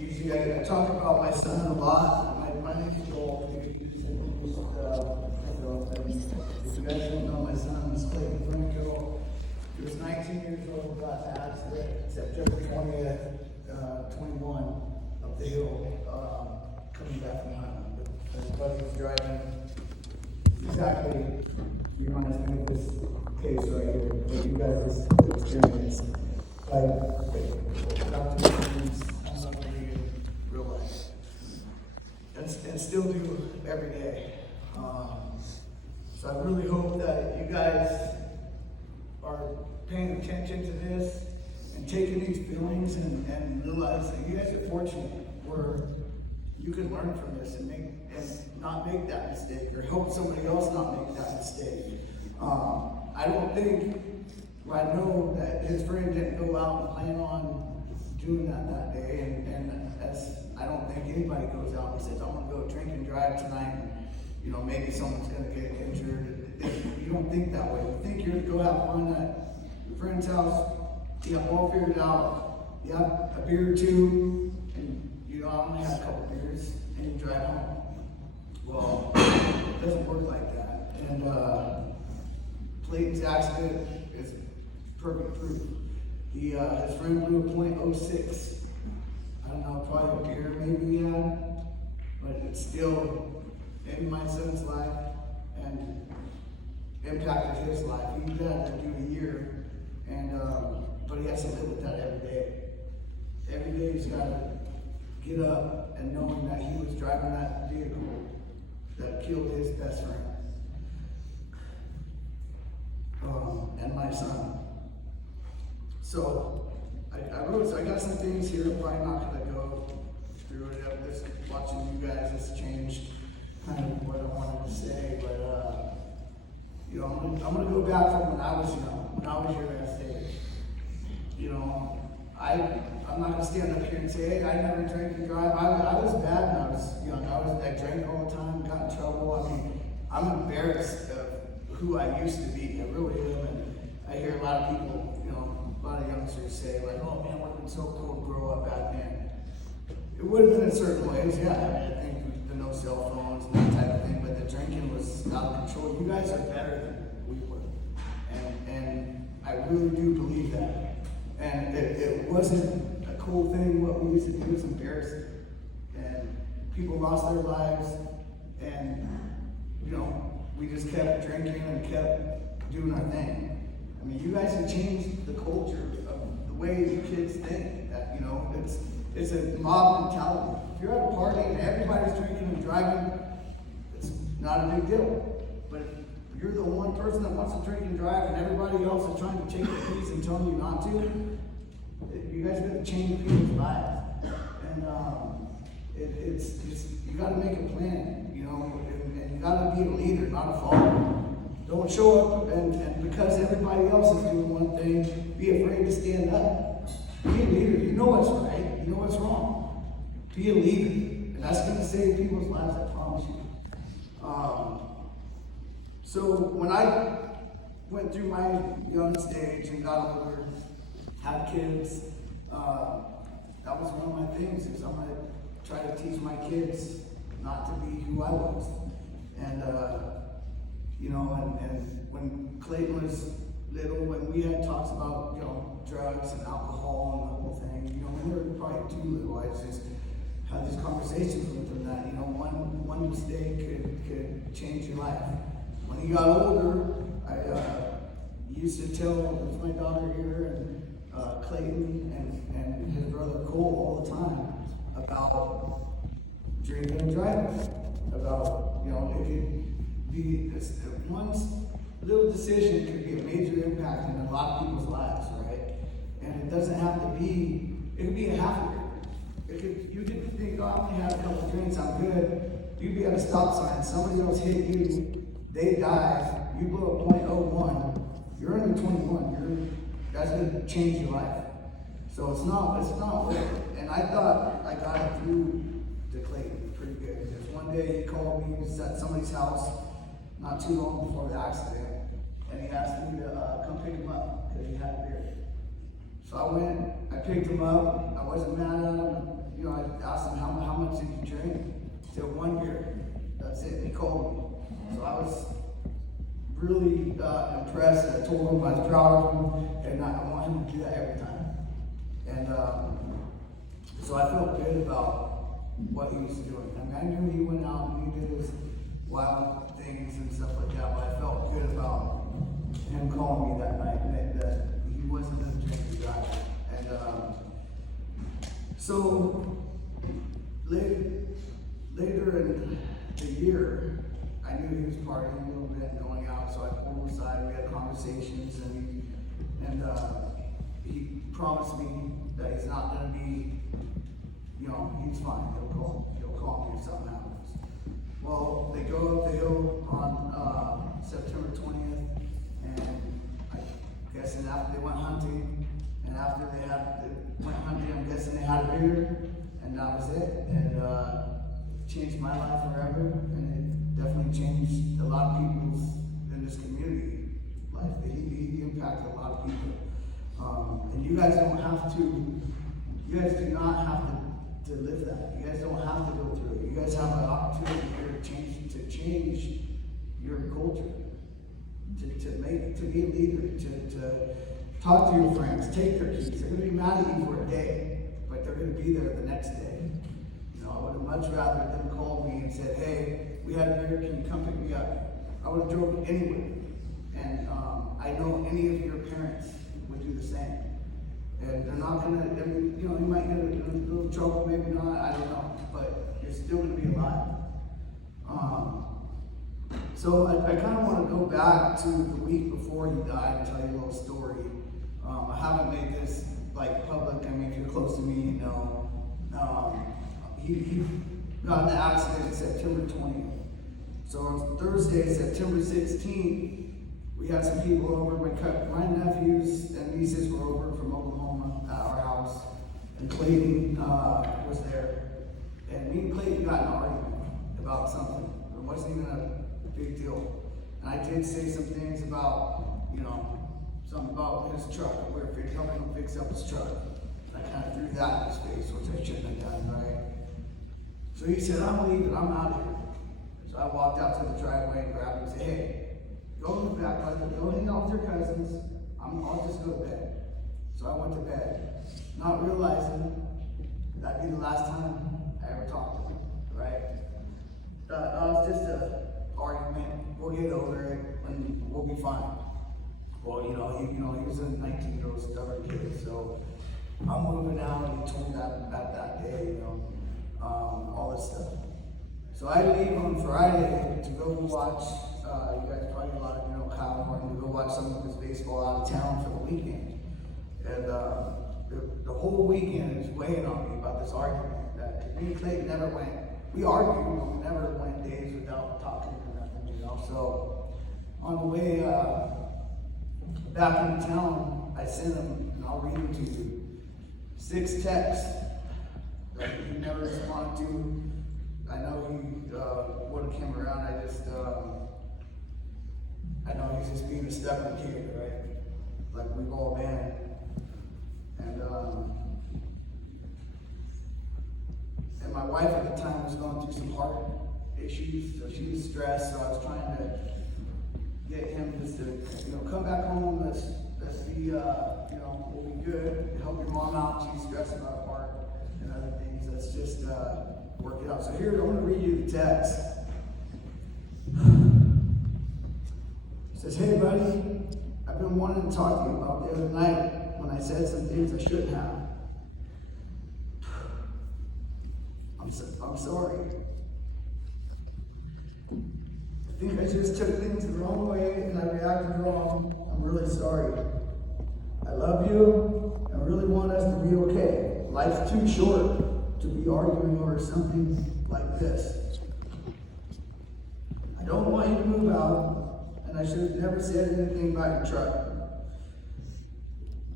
usually I talk about my son a lot. My name's Joel. If you guys don't know my son, is Franco. He was 19 years old, got in an accident September 20th, 21, up the hill, coming back from hunting. His buddy was driving. Exactly reminds me of this case right here, what you guys experienced. Real life, and still do every day. So I really hope that you guys are paying attention to this and taking these feelings and realize that you guys are fortunate where you can learn from this and not make that mistake, or help somebody else not make that mistake. I don't think, I know that his friend didn't go out and plan on doing that day, and that's, I don't think anybody goes out and says, I'm gonna go drink and drive tonight, and maybe someone's gonna get injured. You don't think that way. You think you're gonna go have fun at your friend's house, you have all figured out, you have a beer or two, and I only had a couple beers, and you drive home. Well, it doesn't work like that. And Clayton's accident is perfect proof. His friend blew a .06. I don't know, probably a beer maybe he had, but it's still in my son's life and impacted his life. He had to do a year, and but he has to live with that every day. Every day he's got to get up and knowing that he was driving that vehicle that killed his best friend and my son. So I got some things here. I'm probably not going to go through it. Just watching you guys has changed kind of what I wanted to say, but I'm going to go back from when I was young, when I was your age. I'm not going to stand up here and say, hey, I never drank and drive. I was bad when I was young. I drank all the time, got in trouble. I mean, I'm embarrassed of who I used to be. I really am. And I hear a lot of people, a lot of youngsters say, like, oh man, it would have been so cool to grow up back then. It would have been in certain ways, yeah. I think the no cell phones and that type of thing, but the drinking was out of control. You guys are better than we were. And I really do believe that. And it wasn't a cool thing. What we used to do was embarrassing. And people lost their lives, and we just kept drinking and kept doing our thing. I mean, you guys have changed the culture of the way you kids think. That it's a mob mentality. If you're at a party and everybody's drinking and driving, it's not a big deal. But if you're the one person that wants to drink and drive, and everybody else is trying to take the keys and telling you not to, you guys got to change people's lives. And you got to make a plan, and you got to be a leader, not a follower. Don't show up and because everybody else is doing one thing, be afraid to stand up. Be a leader. You know what's right. You know what's wrong. Be a leader. And that's going to save people's lives, I promise you. So when I went through my young stage and got older, had kids, that was one of my things, is I'm going to try to teach my kids not to be who I was. And and when Clayton was little, when we had talks about, drugs and alcohol and the whole thing, when they were probably too little, I just had these conversations with them that, one mistake could change your life. When he got older, I used to tell, it was my daughter here, and Clayton and his brother Cole all the time about drinking and driving, about, it could be this one little decision could be a major impact in a lot of people's lives, right? And it doesn't have to be, it could be a half a beer. You could think, oh, I only had a couple of drinks, I'm good. You'd be at a stop sign, somebody else hit you, they die, you blow a .01, you're under 21, that's gonna change your life. So it's not worth it. And I thought I got it through to Clayton pretty good. Because one day he called me, he was at somebody's house not too long before the accident, and he asked me to come pick him up because he had a beer. So I went, I picked him up, I wasn't mad at him, I it. He called me. So I was really impressed. I told him I was proud of him, and I want him to do that every time. And so I felt good about what he was doing. I mean, I knew he went out and he did his wild things and stuff like that, but I felt good about him calling me that night, that he wasn't a drinking guy. And so later in the year, I knew he was partying a little bit and going out, so I pulled him aside. We had conversations, and he promised me that he's not going to be, he's fine. He'll call me if something happens. Well, they go up the hill on September 20th, and I guess after they went hunting, and after they went hunting, I'm guessing they had a beer, and that was it. And changed my life forever, and it definitely changed a lot of people's in this community life. He impacted a lot of people. And you guys don't have to, you guys do not have to live that. You guys don't have to go through it. You guys have an opportunity here to change your culture, to be a leader, to talk to your friends, take their keys. They're going to be mad at you for a day, but they're going to be there the next day. I would have much rather them call me and said, hey, we had a beer, can you come pick me up? I would have drove anywhere. And I know any of your parents would do the same. And they're not gonna, you might get in a little trouble, maybe not, I don't know, but you're still gonna be alive. So I kind of want to go back to the week before he died and tell you a little story. I haven't made this public. I mean, if you're close to me, you know. He got in an accident September 20th. So on Thursday, September 16th, we had some people over. My nephews and nieces were over from Oklahoma at our house, and Clayton was there. And me and Clayton got in an argument about something. It wasn't even a big deal. And I did say some things about, something about his truck. We were helping him fix up his truck. And I kind of threw that in his face, which I shouldn't have done, right? So he said, I'm leaving, I'm out of here. So I walked out to the driveway and grabbed him and said, hey, go in the back, go hang out with your cousins. I'll just go to bed. So I went to bed, not realizing that'd be the last time I ever talked to him, right? That was just an argument. We'll get over it and we'll be fine. Well, he was a 19-year-old stubborn kid, so I'm moving out, and he told me that day, all this stuff. So I leave on Friday to go watch, you guys probably a lot of Kyle Martin, to go watch some of his baseball out of town for the weekend. And the whole weekend is weighing on me about this argument that me and Clayton never went. We argued, but we never went days without talking or nothing, So on the way back in town, I sent him, and I'll read them to you, 6 texts that he never responded to. I know he would have came around. I know he's just being a stubborn kid, right? Like we've all been. And my wife at the time was going through some heart issues, so she was stressed. So I was trying to get him just to, come back home. Let's be, we'll be good. Help your mom out. She's stressed about heart and other things. Let's just work it out. So here, I want to read you the text. It says, hey buddy, I've been wanting to talk to you about the other night when I said some things I shouldn't have. I'm sorry. I think I just took things the wrong way and I reacted wrong. I'm really sorry. I love you. I really want us to be okay. Life's too short to be arguing over something like this. I don't want you to move out, and I should have never said anything about your truck.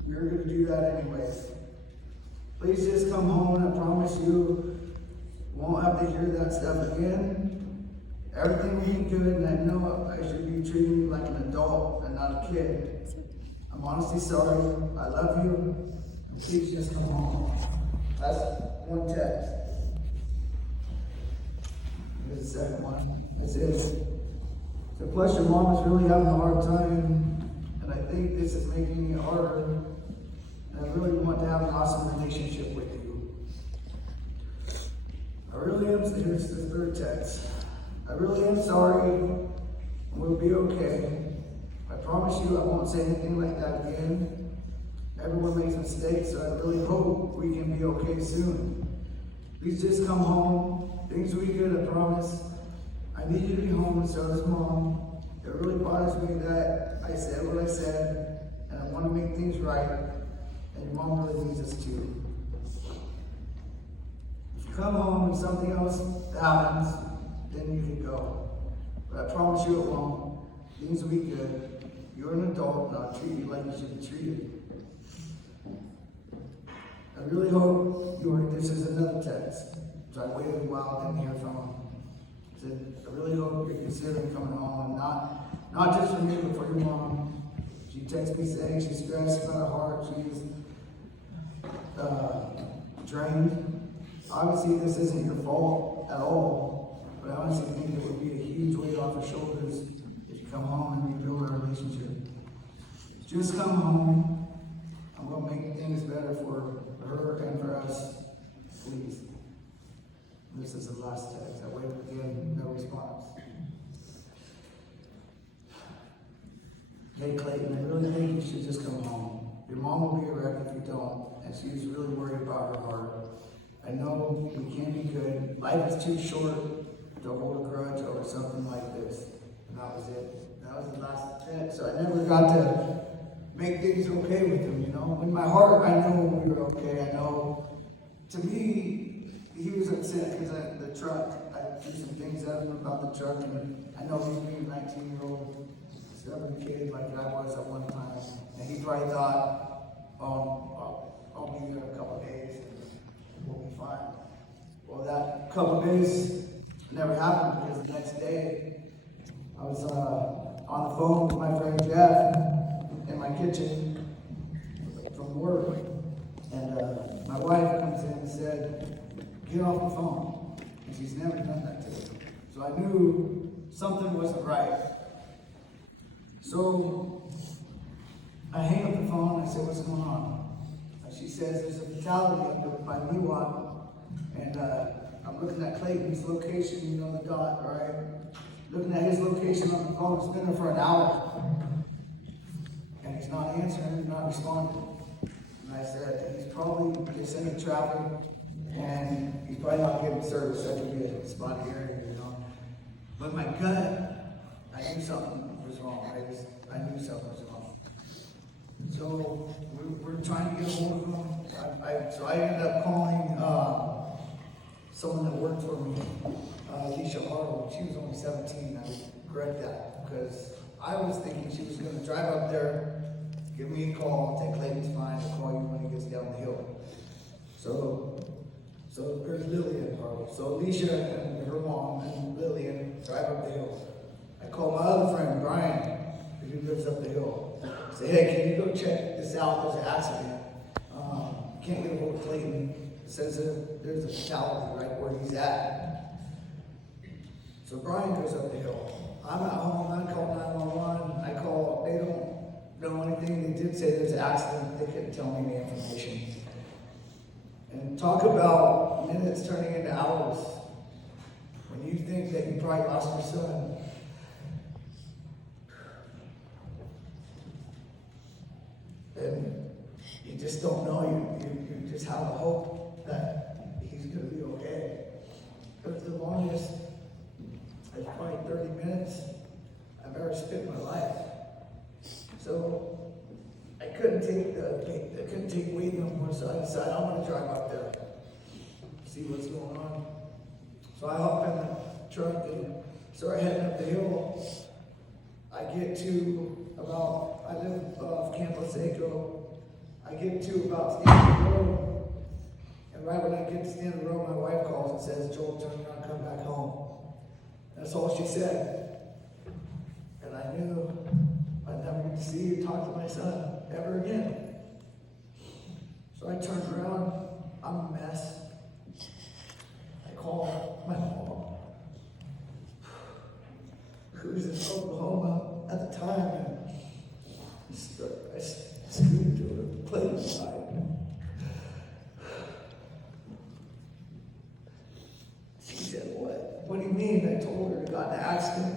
You're going to do that anyways. Please just come home, and I promise you won't have to hear that stuff again. Everything will be good, and I know I should be treating you like an adult and not a kid. I'm honestly sorry. I love you, and please just come home. That's one text. Here's the second one. It says, so plus your mom is really having a hard time, and I think this is making it harder, and I really want to have an awesome relationship with you. I really am, here's the third text. I really am sorry, we'll be okay. I promise you I won't say anything like that again. Everyone makes mistakes, so I really hope we can be okay soon. Please just come home. Things will be good, I promise. I need you to be home, and so does Mom. It really bothers me that I said what I said, and I want to make things right, and your mom really needs us too. If you come home and something else happens, then you can go. But I promise you it won't. Things will be good. You're an adult, and I'll treat you like you should be treated. I really hope this is another text. So I waited a while, didn't hear from him. I really hope you're considering coming home, not just for me, but for your mom. She texts me saying she's stressed about her heart. She's drained. Obviously, this isn't your fault at all, but I honestly think it would be a huge weight off her shoulders if you come home and rebuild our relationship. Just come home. I'm going to make things better for her and for us. Please. This is the last text. I waited again, no response. Hey Clayton, I really think you should just come home. Your mom will be a wreck if you don't, and she's really worried about her heart. I know we can't be good. Life is too short to hold a grudge over something like this. And that was it. That was the last text. So I never got to make things okay with him, you know. In my heart, I know we were okay. I know. To me, he was upset because the truck, I threw some things at him about the truck, and I know he's being a 19-year-old stubborn kid like I was at one time, and he probably thought, I'll be there a couple of days, and we'll be fine. Well, that couple of days never happened because the next day, I was on the phone with my friend Jeff in my kitchen from work, and my wife comes in and said, get off the phone. And she's never done that to me. So I knew something wasn't right. So I hang up the phone and I said, what's going on? And she says, there's a fatality up by Miwok. And I'm looking at Clayton's location, you know the dot, right? Looking at his location on the phone. It's been there for an hour. And he's not answering, he's not responding. And I said, he's probably just in the traffic. And he's probably not getting service, so that could be a spotty area, you know. But my gut, I knew something was wrong. I knew something was wrong. So we're trying to get a hold of him. So I ended up calling someone that worked for me, Alicia Harlow. She was only 17. I regret that because I was thinking she was going to drive up there, give me a call, take Clayton's fine, I'll call you when he gets down the hill. So there's Lillian Harlow. So Alicia and her mom and Lillian drive up the hill. I call my other friend, Brian, who lives up the hill. Say, hey, can you go check this out? There's an accident. Can't get a hold of Clayton. It says there's a fatality right where he's at. So Brian goes up the hill. I'm at home. I call 911. I call. They don't know anything. They did say there's an accident. They couldn't tell me any information. And talk about minutes turning into hours. When you think that you probably lost your son. And you just don't know. You just have a hope that he's going to be okay. It was the longest, it's probably 30 minutes I've ever spent in my life. So I couldn't take waiting no more, so I decided I'm going to drive up there, see what's going on. So I hop in the truck and start heading up the hill. I get to I live off Camp Seco. I get to about Stanton Road, and right when I get to Stanton Road, my wife calls and says, Joel, turn around, come back home. That's all she said. And I knew I'd never get to see or talk to my son ever again. So I turned around, I'm a mess. I call my mom. got in an accident.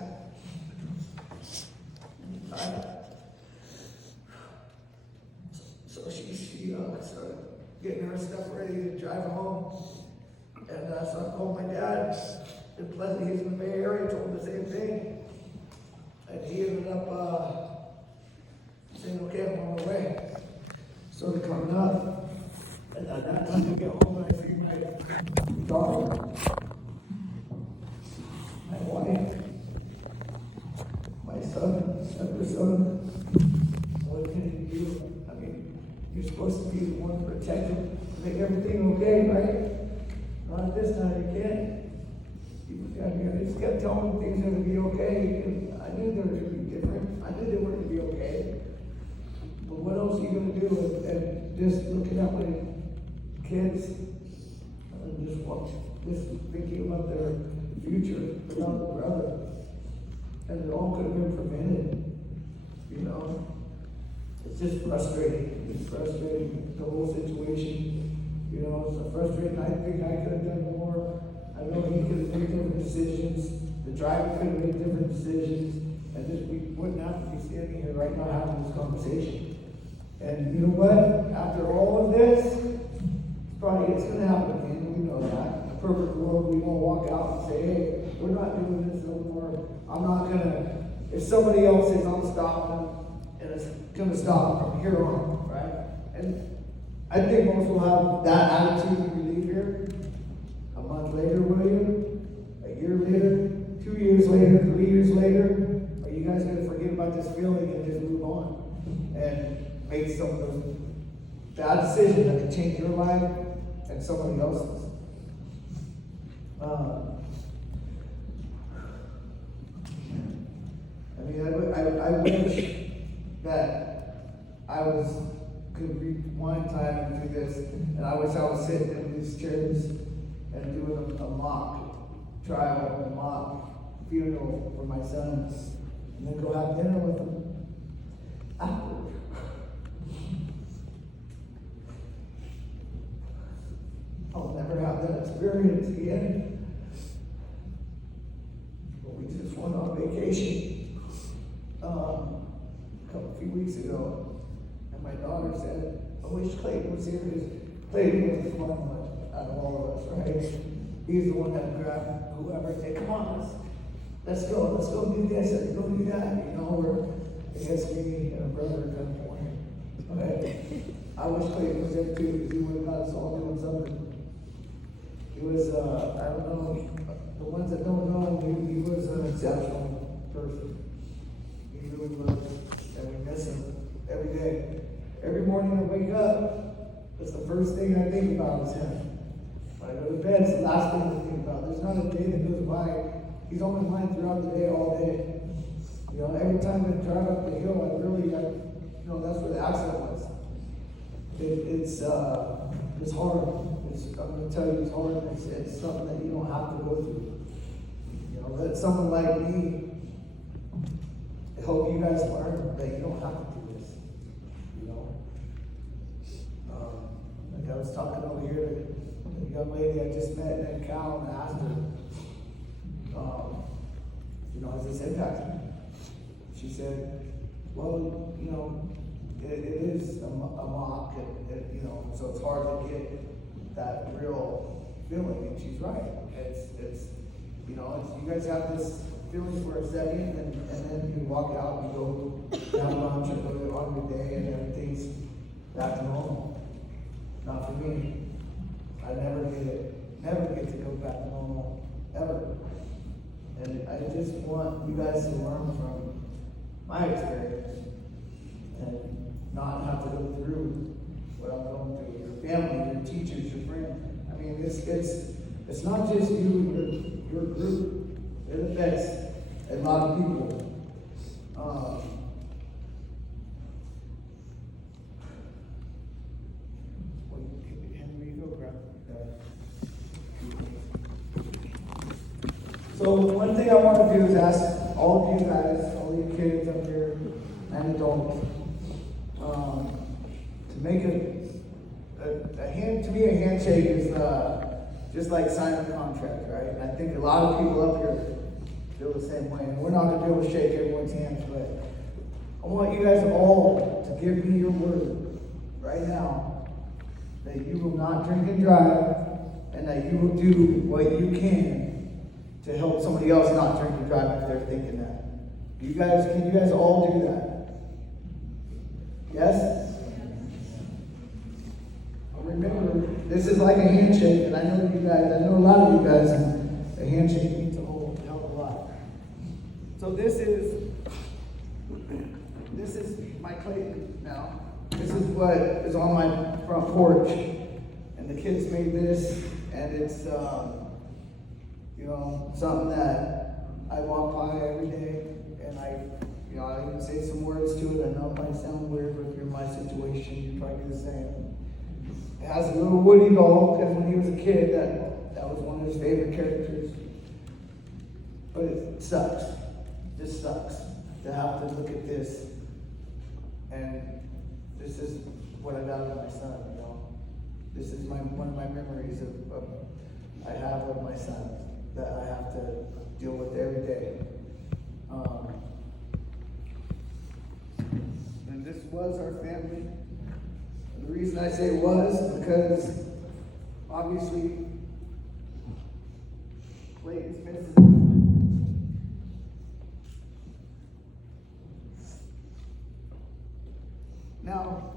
So she started getting her stuff ready to drive home. And so I called my dad in Pleasant. He's in the Bay Area, told him the same thing. And he ended up saying, okay, I'm on my way. So they're coming up. And at that time I get home and I see my daughter, my wife, my son, younger son. What can you do? I mean, you're supposed to be the one to protect him, make everything okay, right? Not this time, you can't. I just kept telling them things were going to be okay. And I knew they were going to be different. I knew they weren't going to be okay. But what else are you going to do? And just looking at my kids, and just thinking about their future without the brother. And it all could have been prevented. You know? It's just frustrating. It's frustrating, the whole situation. You know, it's frustrating. I think I could have done more. I know he could have made different decisions. The driver could have made different decisions. And we wouldn't have to be standing here right now having this conversation. And you know what? After all of this, it's going to happen again. We know that. In a perfect world, we won't walk out and say, hey, we're not doing this no more. I'm not going to, if somebody else says I'm stopping them, and it's going to stop from here on, right? And I think most will have that attitude when you leave here. A month later, will you? A year later? 2 years later? 3 years later? Are you guys going to forget about this feeling and just move on? And make some of those bad decisions that could change your life and somebody else's. I mean, I wish that I could rewind time and do this, and I wish I was sitting in these chairs and doing a mock trial, a mock funeral for my son, and then go have dinner with him afterward. I'll never have that experience again. But we just went on vacation a few weeks ago, and my daughter said, I wish Clayton was here, because Clayton was the fun one out of all of us, right? He's the one that grabbed whoever and said, come on, let's go do this, let's go do that, you know, or I guess me and a brother at that point. Okay? I wish Clayton was there too, because he would have got us all doing something. He was, I don't know, the ones that don't know him, he was an exceptional person. He really was, and we miss him every day. Every morning I wake up, that's the first thing I think about is him. When I go to bed, it's the last thing I think about. There's not a day that goes by. He's on my mind throughout the day, all day. You know, every time I drive up the hill, you know, that's where the accident was. It's hard. I'm going to tell you, it's hard. It's something that you don't have to go through. You know, that someone like me, I hope you guys learn that you don't have to do this. You know, like I was talking over here to a young lady I just met in Cal, and I asked her, you know, has this impacted me? She said, well, you know, it is a mock, and you know, so it's hard to get that real feeling, and she's right. It's you know, you guys have this feeling for a second, and then you walk out and go down lunch and go on your day, and everything's back to normal. Not for me. I never get to go back to normal, ever. And I just want you guys to learn from my experience and not have to go through what I'm going through. Your family, your teachers, your friends. I mean, it's not just you and your group. It affects a lot of people. So one thing I want to do is ask all of you guys, all you kids up here, and adults, to make a hand. To me, a handshake is just like signing a contract, right? And I think a lot of people up here feel the same way. And we're not gonna be able to shake everyone's hands, but I want you guys all to give me your word right now that you will not drink and drive, and that you will do what you can to help somebody else not drink and drive if they're thinking that. Can you guys all do that? Yes? Remember, this is like a handshake, and I know a lot of you guys, and a handshake means a whole hell of a lot. So this is my Clayton now. This is what is on my front porch, and the kids made this, and it's something that I walk by every day, and I even say some words to it. I know it might sound weird, but if you're in my situation, you probably do the same. It has a little Woody doll, because when he was a kid, that was one of his favorite characters. But it sucks. It just sucks to have to look at this. And this is what I got of my son, This is one of my memories I have of my son that I have to deal with every day. And this was our family. The reason I say was because obviously Clayton's missing. Now,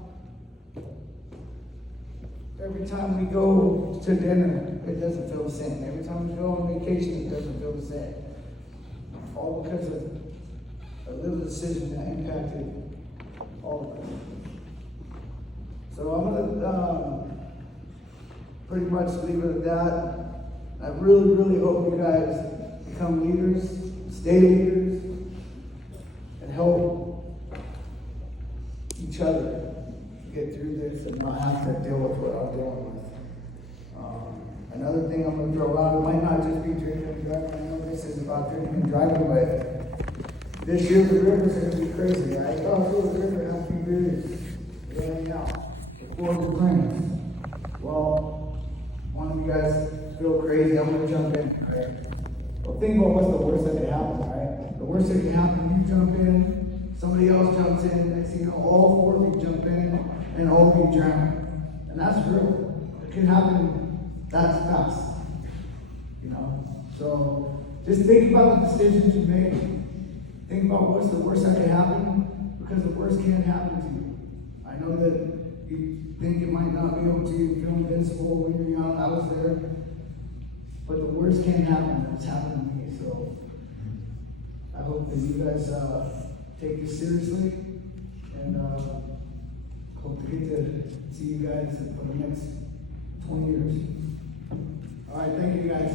every time we go to dinner, it doesn't feel the same. Every time we go on vacation, it doesn't feel the same. All because of a little decision that impacted all of us. So I'm going to pretty much leave it at that. I really, really hope you guys become leaders, stay leaders, and help each other get through this and not have to deal with what I'm dealing with. Another thing I'm going to throw out, it might not just be drinking and driving. I know this is about drinking and driving, but this year the rivers are going to be crazy. I thought the river has to be really running out. Before the rains. Well, one of you guys feel crazy, I'm gonna jump in, right? Well, think about what's the worst that could happen, right? The worst that can happen, you jump in, somebody else jumps in, next thing you know, all four of you jump in, and all of you drown. And that's real. It can happen that fast. So just think about the decisions you make. Think about what's the worst that can happen, because the worst can't happen to you. I know that you think you might not be able to feel invincible when you're young. I was there. But the worst can't happen. It's happened to me. So I hope that you guys take this seriously. And hope to get to see you guys for the next 20 years. All right. Thank you guys.